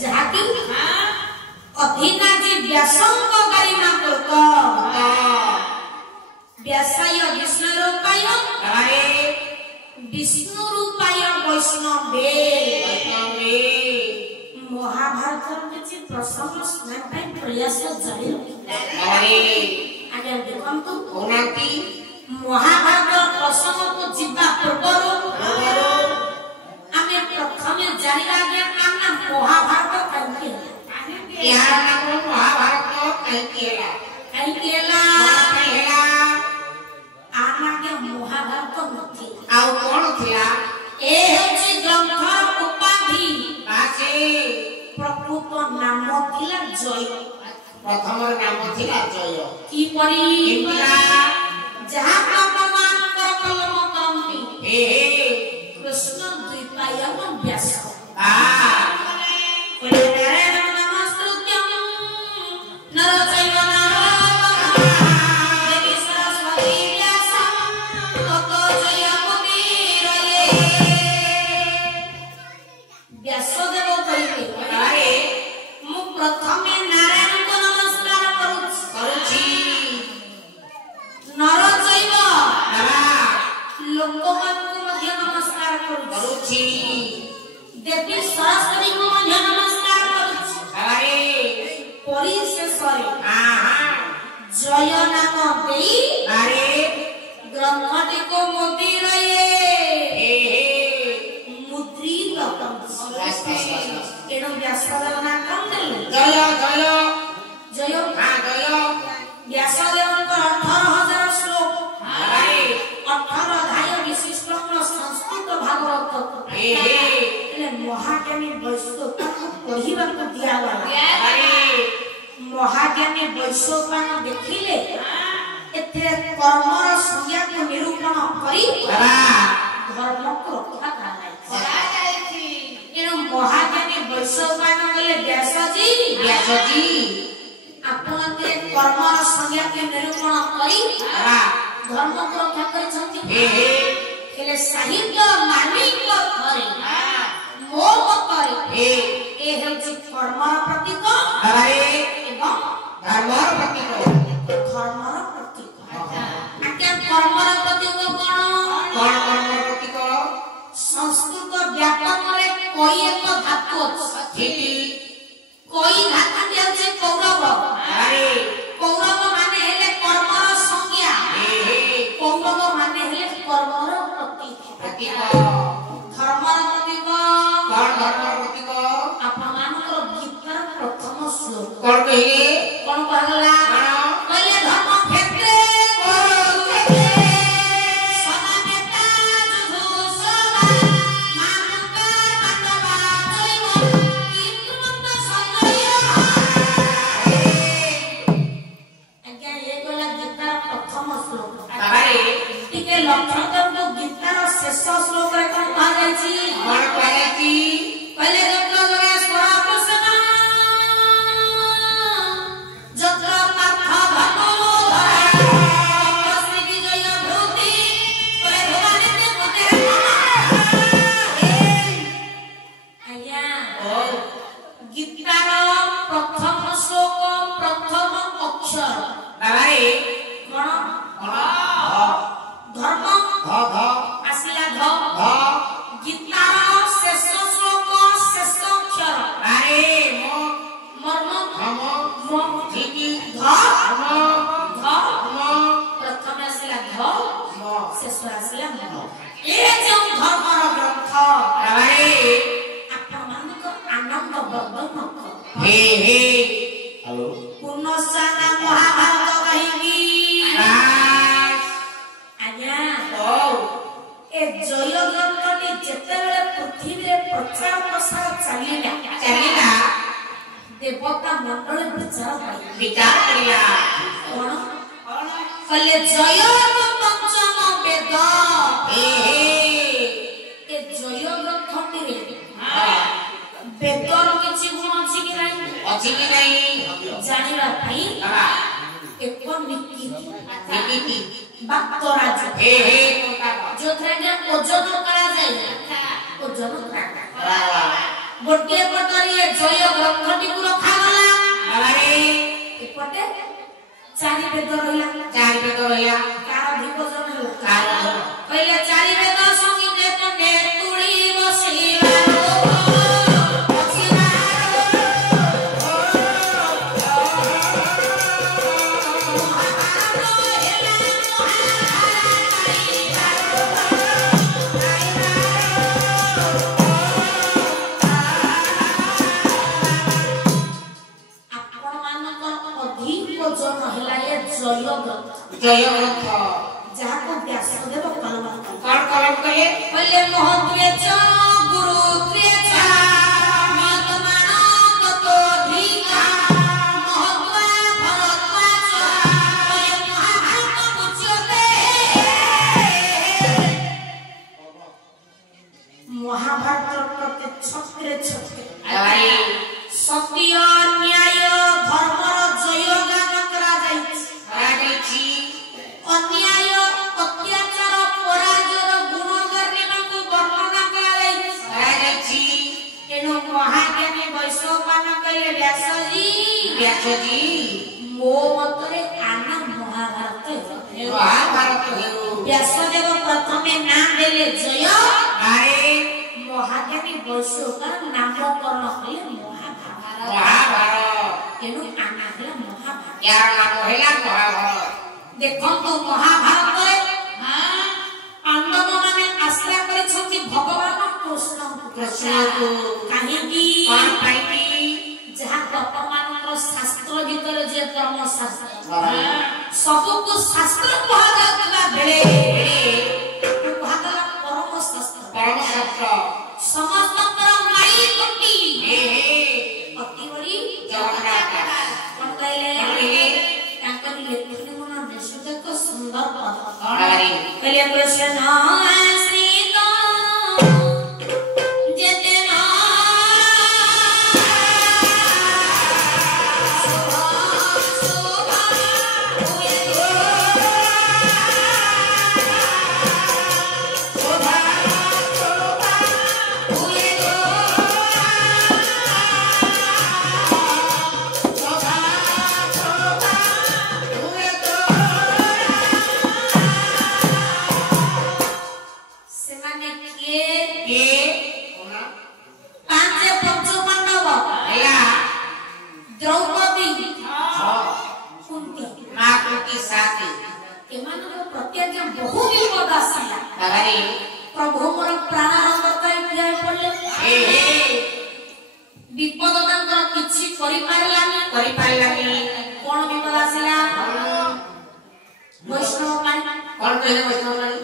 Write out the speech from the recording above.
ଯାହାକି ଅଧିକାରୀ ବ୍ୟାସଙ୍କ ଗାରିମା କୃତ ବ୍ୟାସାୟ ବିଷ୍ଣୁ ରୂପାୟ ବିଷ୍ଣୁ ରୂପାୟ ବୈଷ୍ଣବେ ମହାଭାରତର କିଛି ପ୍ରସଙ୍ଗ ଶୁଣିବା ପାଇଁ ପ୍ରୟାସ ଜାରି ରଖିଥିଲେ। ଆଜ୍ଞା ଦେଖନ୍ତୁ ମହାଭାରତ ପ୍ରସଙ୍ଗକୁ ଯିବା ପୂର୍ବରୁ ଆମେ ପ୍ରଥମେ ଜାଣିବା ଆଜ୍ଞା ଆମ ମହାଭାରତ କାହିଁକି ହେଲା ଆଜ୍ଞା ମହାଭାରତ ନଥିଲା ଆଉ କଣ ଥିଲା ଏ ହେଉଛି ଗ୍ରନ୍ଥର ଉପାଧି ପ୍ରକୃତ ନାମ ଥିଲା ଜୟ ପ୍ରଥମ ନାମ ଥିଲା ଜୟ କିପରି ଯାହା ଭଗବାନଙ୍କର କଲମ କରନ୍ତି କୃଷ୍ଣ ଦ୍ୱିପାୟନ ବ୍ୟାସ देवी सरस्वती को मध्य नमस्कार करूछि परिशेषरे जय नाम देई ग्रंथटी को मुद्रिये मुद्रित एणु व्यासदेव ना कम देले जय जय जय जय व्यासदेवଙ୍କର 18000 श्लोक 18 अध्याय विशिष्ट संस्कृत भागवत महाज्ञानी वैश्वपान पढ़ा दिया महाज्ञानी वैश्वपान देखिले कर्मर संज्ञा को निरूपण करी धर्म को रक्षा करा महाज्ञानी वैश्वपान बोले व्यास जी आपण कर्मर संज्ञा के निरूपण करी धर्म को रक्षा करिसंती साहित्य मालिक करे मो करे ए हेउची कर्मर प्रतीक एवं धर्मर प्रतीक धर्मर प्रतीक आज्ञा कर्मर प्रतीक कोन कर्मर प्रतीक संस्कृत व्याकरण रे कोई एक धातु अछि कोई धातु देउचे कौरव कौरव माने हेले कर्मर संज्ञा कौरव माने हेले कर्मर प्रतीक धर्मर प्रतीक आपनकर गीतार प्रथम श्लोक कोन कहिए कोन कहला कहले धर्म क्षेत्रे सदा नेता जुधुसवा मानका मानवा जैव किंतुमत संजय आज्ञा ये गला गीतार प्रथम श्लोक टिके लक्ष्य करतो गीतार शेष श्लोक रे कोन कहा जायछि पहले जत्र जगे स्वरा कृष्ण जत्र पार्थ भगो श्री विजय भूति परे भवानी ते मते आज्ञा गीतार प्रथम श्लोक प्रथम अक्षर बाबारे कोन धर्म आसिला गीतार शेष श्लोक शेष अक्षर मर्म प्रथम आसिला शेष आसिला ए जो धर्मर ग्रंथ आपनक आनंद वर्धन हेलो पुनश्चाना महाभारत कहिबी आज्ञा ए जय ग्रंथटी जेतेबेले पृथ्वी रे प्रचार प्रसार चलिला देवता मंडल विचार करिया कोन कहले जय पंचम वेद ए जय ग्रंथटी रे वेदर किछि गुण अछि कि नहीं जानिबा पई एक नीति बाक्तराज जो ओजन करा जाए ओजन ଗ୍ରନ୍ଥଟି କୁ ରଖାଗଲା ବାବାରେ ଏପଟେ ଚାରି ବେଦ ରହିଲା କାର ଦିବଜନ ହେଲା କହିଲେ ଚାରି ବେଦ ସଙ୍ଗୀତେ ତନେ ତୁଳି ବସିଲା जय ग्रंथ जाको व्यासदेव कलम कले पहले महत्वे च गुरुत्वे च मतमान ततो धिका महत्वा भरत्वा च महाभारत उच्यते महाभारत प्रति छत्रे छत्रे सत्य न्याय धर्मर जय गान करा जाइछि अन्याय अत्याचार पराजयर गुणधर्म को वर्णना कराइछि एनो महाज्ञानी वैष्णवमान कहले व्यासजी मो मतरे आना महाभारत व्यासदेव प्रथमे नाम देले जय अरे महाज्ञानी वैष्णवकार नामकरण कले महाभारत एनो आना हला महाभारत यार नाम हेला महाभारत देखंतु महाभारत रे पांडव माने आश्रय करिछथि भगवान कृष्ण कृष्ण काहेकि जहा वर्तमान शास्त्र भीतर जे धर्म शास्त्र सबु को शास्त्र कहा जातला बेले परम शास्त्र समस्त माई कुटी अति बड़ी जगन्नाथ कोन कहले ताकर लेखनी मन देशक सुंदर पद कहले कृष्ण श्री जेते ना प्रभु मोर प्राण रक्षा पड़ले विपद तांकर किछि करि पारलानी कोन विपद आसिला वैष्णव पाई कोन कहले वैष्णव पाई